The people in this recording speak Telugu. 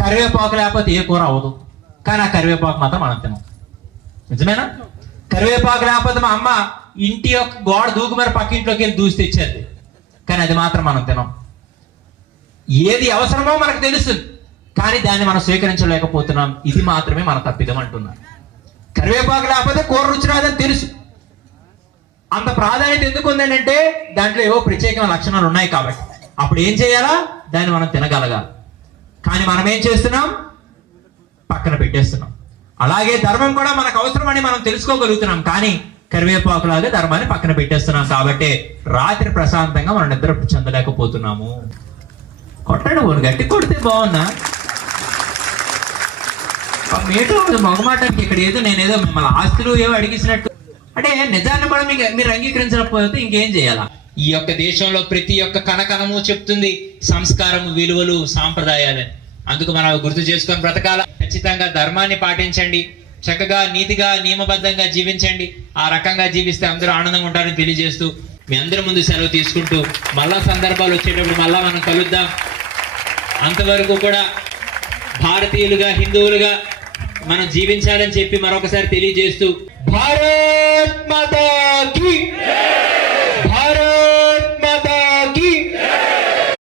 కరివేపాకు లేకపోతే ఏ కూర అవ్వదు, కానీ ఆ కరివేపాకు మాత్రం మనం తినం. నిజమేనా? కరివేపాకు లేకపోతే మా అమ్మ ఇంటి యొక్క గోడ దూకు మరి పక్కింట్లోకి వెళ్ళి దూసి తెచ్చేది, కానీ అది మాత్రం మనం తినం. ఏది అవసరమో మనకు తెలుస్తుంది, కానీ దాన్ని మనం స్వీకరించలేకపోతున్నాం. ఇది మాత్రమే మన తప్పిదం అంటున్నాను. కరివేపాకు లేకపోతే కూర రుచి రాదని తెలుసు. అంత ప్రాధాన్యత ఎందుకు ఉందంటే దాంట్లో ఏవో ప్రత్యేకమైన లక్షణాలు ఉన్నాయి కాబట్టి. అప్పుడు ఏం చేయాలా? దాన్ని మనం తినగలగాలి. కానీ మనం ఏం చేస్తున్నాం? పక్కన పెట్టేస్తున్నాం. అలాగే ధర్మం కూడా మనకు అవసరమని మనం తెలుసుకోగలుగుతున్నాం, కానీ కరివేపాకులాగా ధర్మాన్ని పక్కన పెట్టేస్తున్నాం. కాబట్టి రాత్రి ప్రశాంతంగా మనం నిద్ర చెందలేకపోతున్నాము. కొట్టండి, పోను గట్టి కొడితే బాగున్నా ఏటో మగమాటానికి ఇక్కడ ఏదో నేనేదో మిమ్మల్ని ఆస్తులు ఏవో అడిగిసినట్టు అంటే నిజాన్ని కూడా మీరు అంగీకరించకపోతే ఇంకేం చేయాలా? ఈ యొక్క దేశంలో ప్రతి ఒక్క కణకణము చెప్తుంది సంస్కారము, విలువలు, సాంప్రదాయాలు. అందుకు మనం గుర్తు చేసుకొని బ్రతకాల. ఖచ్చితంగా ధర్మాన్ని పాటించండి, చక్కగా నీతిగా నియమబద్ధంగా జీవించండి. ఆ రకంగా జీవిస్తే అందరూ ఆనందంగా ఉంటారని తెలియజేస్తూ మీ అందరి ముందు సెలవు తీసుకుంటూ మళ్ళా సందర్భాలు వచ్చేటప్పుడు మళ్ళా మనం కలుద్దాం. అంతవరకు కూడా భారతీయులుగా, హిందువులుగా మనం జీవించాలని చెప్పి మరొకసారి తెలియజేస్తూ భారత్ మాతా కీ